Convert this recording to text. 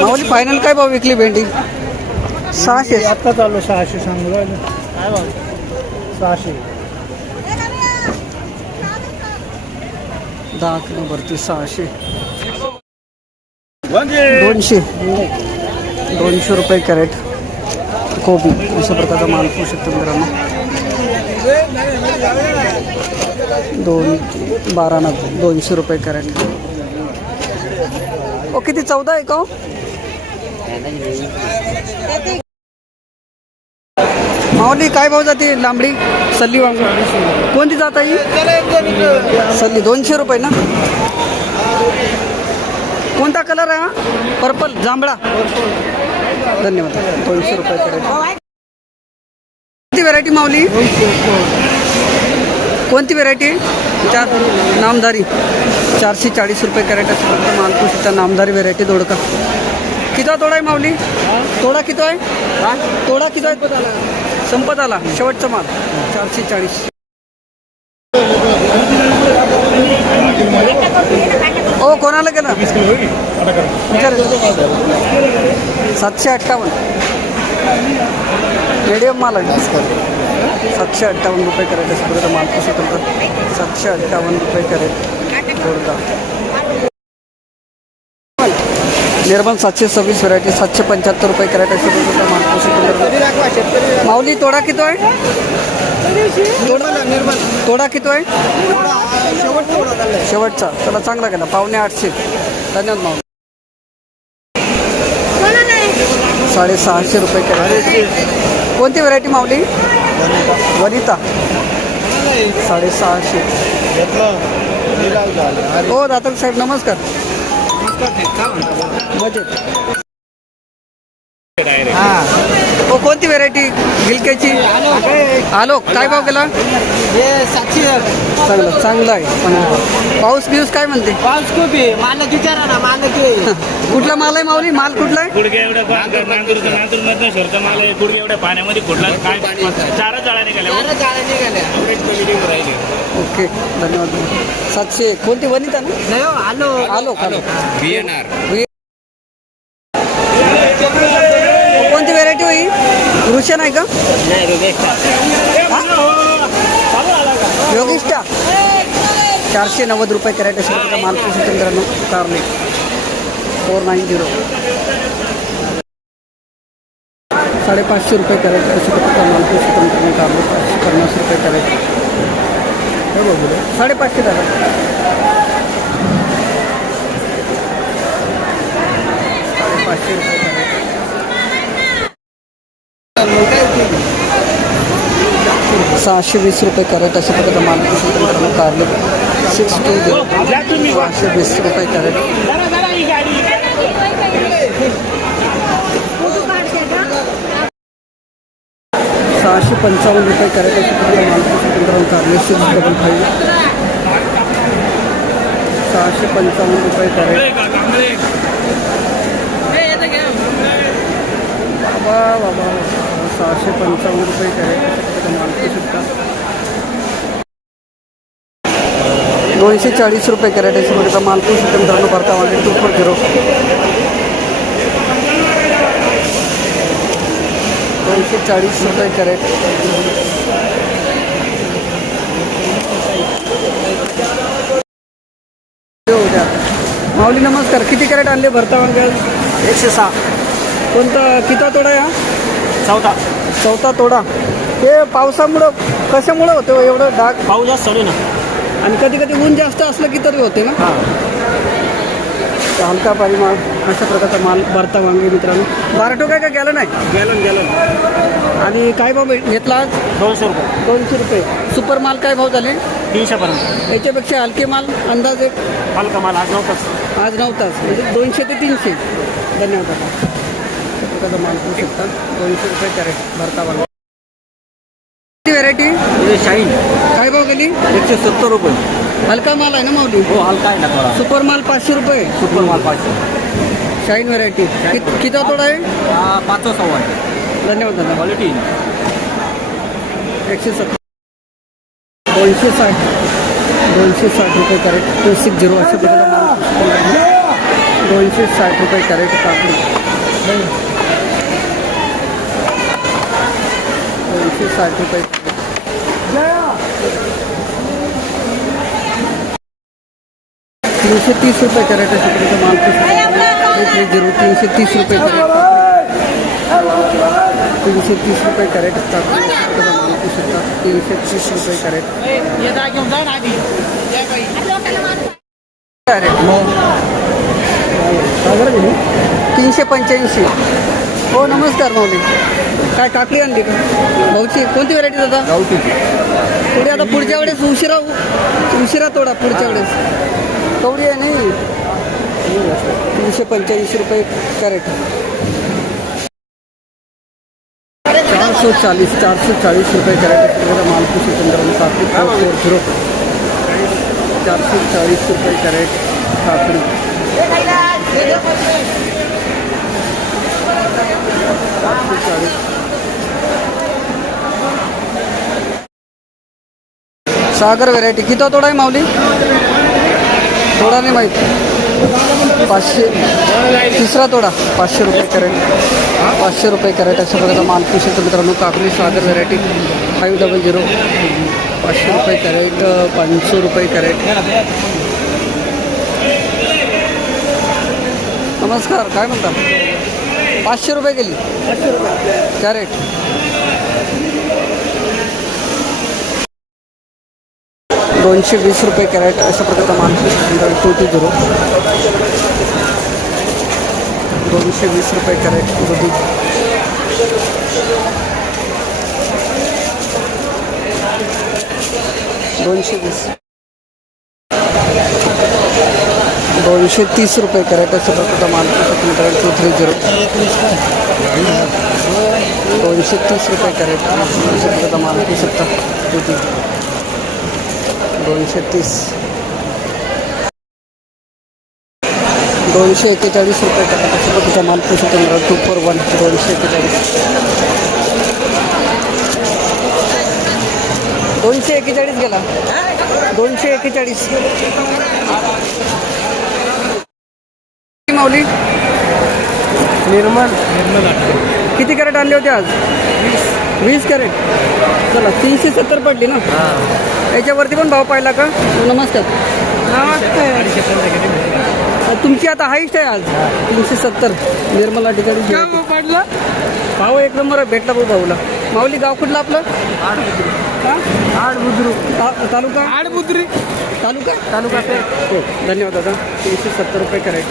माऊली final काय भाव विकली भेंडी? 600. आता चालू 600 सांगू राहिलं. काय भाव? 600. 10 किलो भरती 600. 200 रुपये कॅरेट कोबी. अशा प्रकारचा माल पाहू शकतो मित्रांनो. 212 रुपये कॅरेट. ओ किती 14 आहे का हो? माऊली काय भाव जाते लांबडी सल्ली वांग? कोणती जात आहे सल्ली? 200 रुपये ना. कोणता कलर आहे हा? पर्पल जांभळा. धन्यवाद. 200 रुपये कॅरेट. कोणती व्हरायटी माऊली? कोणती व्हरायटी? नामदारी. 440 रुपये कॅरेट असं मालपूर शकता. नामदारी व्हरायटी दोडका. किती तोडा आहे माऊली? तोडा किती आहे? तोडा किती आहे? संपत आला शेवटचा माल 440. ओ कोणाला केलं? 758 मीडियम माल आहे. 758 रुपये कॅरेट असं बरं माल कसं करतात. 758 रुपये कॅरेट दोडका. निर्मल 726 व्हरायटी 775 रुपये कॅरेट असं बरं माल कसं करतात. माऊली तोडा किती आहे? तोडा किती आहे? शेवटचा. त्याला चांगला केला 850. धन्यवाद माऊली. 650 रुपये कॅरेट. कोणती व्हरायटी माऊली? वनिता. 650. हो दातक साहेब नमस्कार. मजेत. हो कोणती व्हरायटी गिलक्याची? आलो. काय भाव केला? 700. चांगला आहे. पाऊस बिऊस काय म्हणते? पाऊस खूप आहे. मालक विचारा ना. मालक कुठला माल आहे माऊली? माल कुठला आहे? गुडघे एवढं माल आहे. गुडघे एवढ्या पाण्यामध्ये खोडला. काय 4 जाळ्या निघाल्या. ओके धन्यवाद. 700. कोणती वनिता ना? आलो आलो आलो. कोणती व्हरायटी होई? रुशन आहे का? योगिष्टा. 490 रुपये कॅरेट असेल त्याचा माल मित्रांनो. कारले 490. 550 रुपये कॅरेट असे प्रकारचा माल मित्रांनो. कारले 550 रुपये कॅरेट. 550 झाला. 550 रुपये कॅरेट. 620 रुपये कॅरेट अशा प्रकारचा माल मित्रांनो. कारले 620. 620 रुपये कॅरेट. 655 रुपये कॅरेट अशा प्रकारचा माल मित्रांनो. कारले 655. 655 रुपये कॅरेट. 655 रुपये कॅरेट माल शकता. 240 रुपये कॅरेट अशा माल शकता मित्रांनो. भारतामध्ये 240. 240 रुपये कॅरेट. माऊली नमस्कार. किती कॅरेट आणले भरता वांगे? 106. कोणता किती तोडा आहे हा? 14 तोडा. हे पावसामुळं कशामुळं होतं एवढं डाग? पाऊस जास्त चालू ना. आणि कधी कधी ऊन जास्त असलं की तरी होते ना. हलका पाणी माल अशा प्रकारचा माल भरता वांगे मित्रांनो. 12 टोका का गेला नाही? गॅलन. आणि काय भाव घेतला आज? 200 रुपये. 200 रुपये. सुपर माल काय भाव झाले? 300 पर्यंत. याच्यापेक्षा हलके माल अंदाजे? हलका माल आज 9 तास. आज 9 तास म्हणजे 200 ते 300. धन्यवाद. प्रकारचा माल पाहू शकता. 200 रुपये कॅरेट भरता वांगे. Variety shine. काय भाव गेली? 170 रुपये. हलका माल आहे ना माऊली? हो हलका आहे ना थोडा. सुपर माल 500 रुपये. सुपर माल 500. Shine variety. किती तोडा आहे? 500 आहे. धन्यवाद दादा. क्वालिटी 170. 260 रुपये कॅरेट. 260 अशा प्रकारचा माल 260 रुपये कॅरेट काकडी 260 रुपये 330 रुपये कॅरेट अशा प्रकारचा माल 330 रुपये कॅरेट 330 रुपये कॅरेट काकडी अशा प्रकारचा माल 330 रुपये कॅरेट कॅरेट 385. हो नमस्कार माऊली. काय काकडी आणली का भाऊची? कोणती व्हरायटी दादा? गावठी पुढे आता पुढच्या वेळेस उशिरा तोडा पुढच्या वेळेस. कवडी आहे नाही. 385 रुपये कॅरेट 440 रुपये कॅरेट माल 440 रुपये कॅरेट काकडी 440. सागर व्हेरायटी किती तोडा आहे माऊली? तोडा नाही माहीत. 500 तिसरा तोडा 500 रुपये कॅरेट 500 रुपये कॅरेट अशा प्रकारचा माल कृषी मित्रांनो काकडी सागर व्हेरायटी 500 500 रुपये कॅरेट 500 रुपये कॅरेट. नमस्कार काय म्हणता? 500 रुपये गेली कॅरेट. $220 रुपये कॅरेट अशा प्रकारचा माल 220 220 रुपये कॅरेट दुधी 220 230 रुपये कॅरेट अशा प्रकारचा माल 230 230 रुपये कॅरेट अशा प्रकारचा माल 230 241 रुपये कॅरेट अशा प्रकारचा माल 241 241 गेला 241 माऊली. निर्मल किती कॅरेट आणले होते आज? 20 कॅरेट. चला 370 पडली ना. याच्यावरती पण भाव पाहिला का? नमस्कार तुमची आता हाईस्ट आहे आज 370 निर्मला ठिकाणी पडला. भाऊ एक नंबर भेटला भाऊ भाऊला. माऊली गाव कुठलं आपलं? तालुका तालुका हो धन्यवाद दादा. 370 रुपये कॅरेट